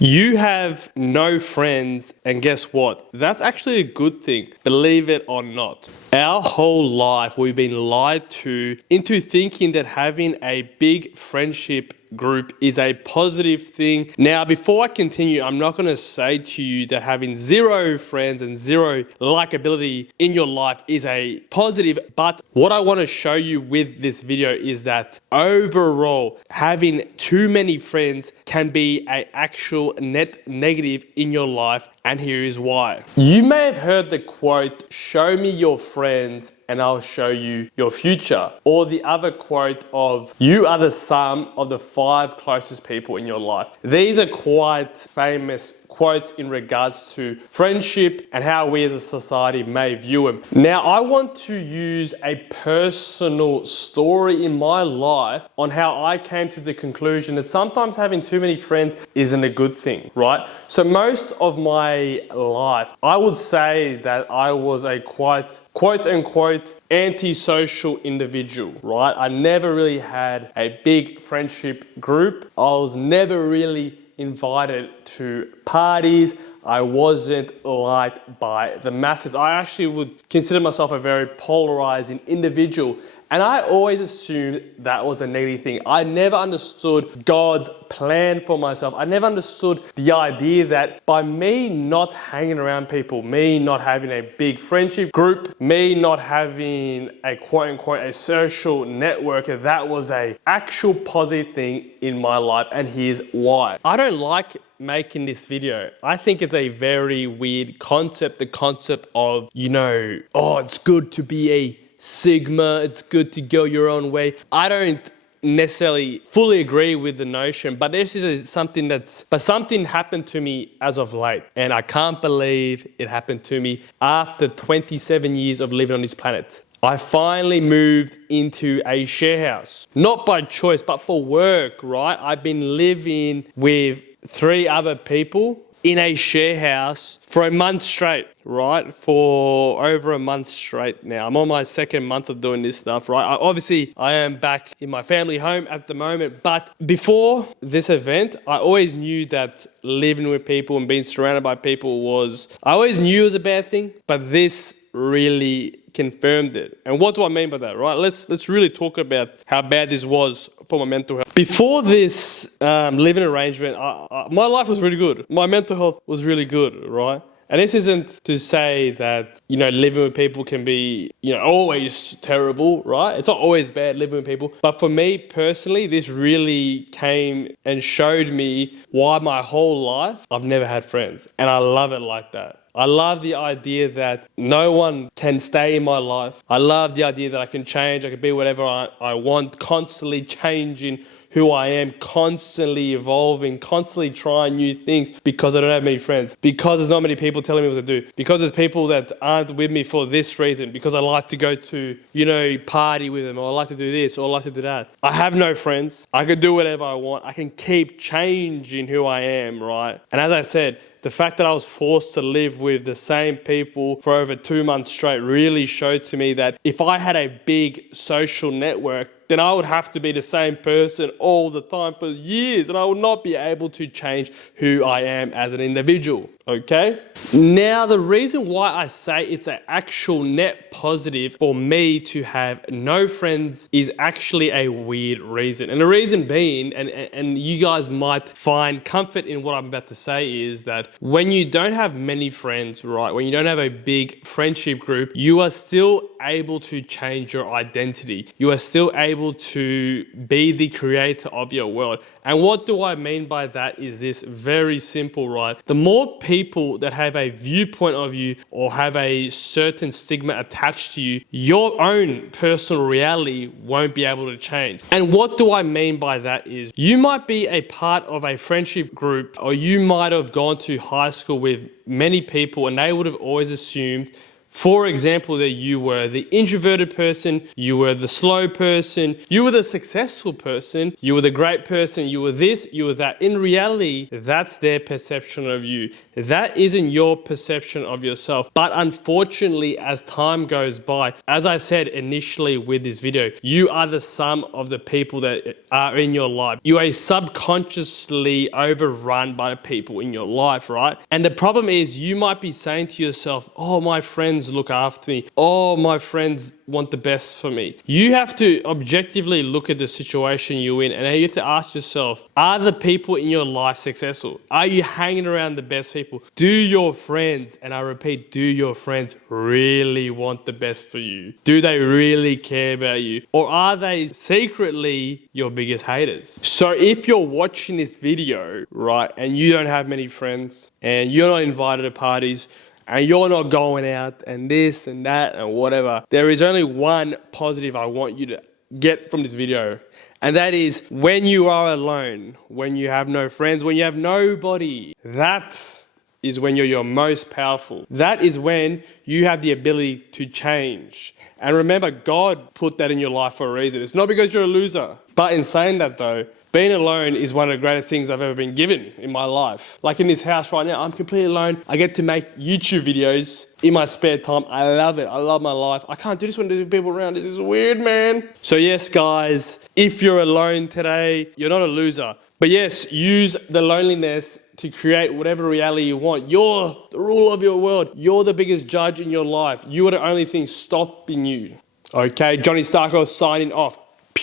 You have no friends, and guess what? That's actually a good thing, believe it or not. Our whole life, we've been lied to into thinking that having a big friendship group is a positive thing. Now, before I continue, I'm not going to say to you that having zero friends and zero likability in your life is a positive, but what I want to show you with this video is that overall, having too many friends can be an actual net negative in your life, and here is why. You may have heard the quote, "Show me your friends and I'll show you your future," or the other quote of, "You are the sum of the 5 closest people in your life." These are quite famous quotes in regards to friendship and how we as a society may view them. Now, I want to use a personal story in my life on how I came to the conclusion that sometimes having too many friends isn't a good thing, right? So most of my life, I would say that I was a quite quote unquote antisocial individual, right? I never really had a big friendship group. I was never really invited to parties. I wasn't liked by the masses. I actually would consider myself a very polarizing individual. And I always assumed that was a negative thing. I never understood God's plan for myself. I never understood the idea that by me not hanging around people, me not having a big friendship group, me not having a quote unquote a social network, that was a actual positive thing in my life. And here's why. I don't like making this video. I think it's a very weird concept, the concept of, oh, it's good to be a Sigma, it's good to go your own way. I don't necessarily fully agree with the notion, but this is something something happened to me as of late, and I can't believe it happened to me after 27 years of living on this planet. I finally moved into a share house, not by choice, but for work, right? I've been living with 3 other people in a share house for a month straight, right? For over a month straight now. I'm on my 2nd month of doing this stuff, right? Obviously, I am back in my family home at the moment, but before this event, I always knew that living with people and being surrounded by people I always knew it was a bad thing, but this really confirmed it. And what do I mean by that, right? Let's really talk about how bad this was for my mental health. Before this living arrangement, my life was really good. My mental health was really good, right? And this isn't to say that, living with people can be, always terrible, right? It's not always bad living with people. But for me personally, this really came and showed me why my whole life I've never had friends. And I love it like that. I love the idea that no one can stay in my life. I love the idea that I can change, I can be whatever I want, constantly changing who I am, constantly evolving, constantly trying new things because I don't have many friends, because there's not many people telling me what to do, because there's people that aren't with me for this reason, because I like to go to, party with them, or I like to do this, or I like to do that. I have no friends. I can do whatever I want. I can keep changing who I am, right? And as I said, the fact that I was forced to live with the same people for over 2 months straight really showed to me that if I had a big social network, then I would have to be the same person all the time for years, and I would not be able to change who I am as an individual, okay? Now, the reason why I say it's an actual net positive for me to have no friends is actually a weird reason. And the reason being, and you guys might find comfort in what I'm about to say, is that when you don't have many friends, right, when you don't have a big friendship group, you are still able to change your identity. You are still able to be the creator of your world. And what do I mean by that is this very simple, right? The more people that have a viewpoint of you or have a certain stigma attached to you, your own personal reality won't be able to change. And what do I mean by that is you might be a part of a friendship group, or you might have gone to high school with many people and they would have always assumed For example, that you were the introverted person, you were the slow person, you were the successful person, you were the great person, you were this, you were that. In reality, that's their perception of you. That isn't your perception of yourself. But unfortunately, as time goes by, as I said initially with this video, you are the sum of the people that are in your life. You are subconsciously overrun by the people in your life, right? And the problem is you might be saying to yourself, oh, my friends look after me. Oh, my friends want the best for me. You have to objectively look at the situation you're in, and you have to ask yourself, are the people in your life successful? Are you hanging around the best people? Do your friends, and I repeat, do your friends really want the best for you? Do they really care about you? Or are they secretly your biggest haters? So if you're watching this video, right, and you don't have many friends, and you're not invited to parties, and you're not going out and this and that and whatever, there is only one positive I want you to get from this video. And that is, when you are alone, when you have no friends, when you have nobody, that is when you're your most powerful. That is when you have the ability to change. And remember, God put that in your life for a reason. It's not because you're a loser. But in saying that though, being alone is one of the greatest things I've ever been given in my life. Like in this house right now, I'm completely alone. I get to make YouTube videos in my spare time. I love it. I love my life. I can't do this when there's people around. This is weird, man. So yes, guys, if you're alone today, you're not a loser. But yes, use the loneliness to create whatever reality you want. You're the ruler of your world. You're the biggest judge in your life. You are the only thing stopping you. Okay, Johnny Starko signing off.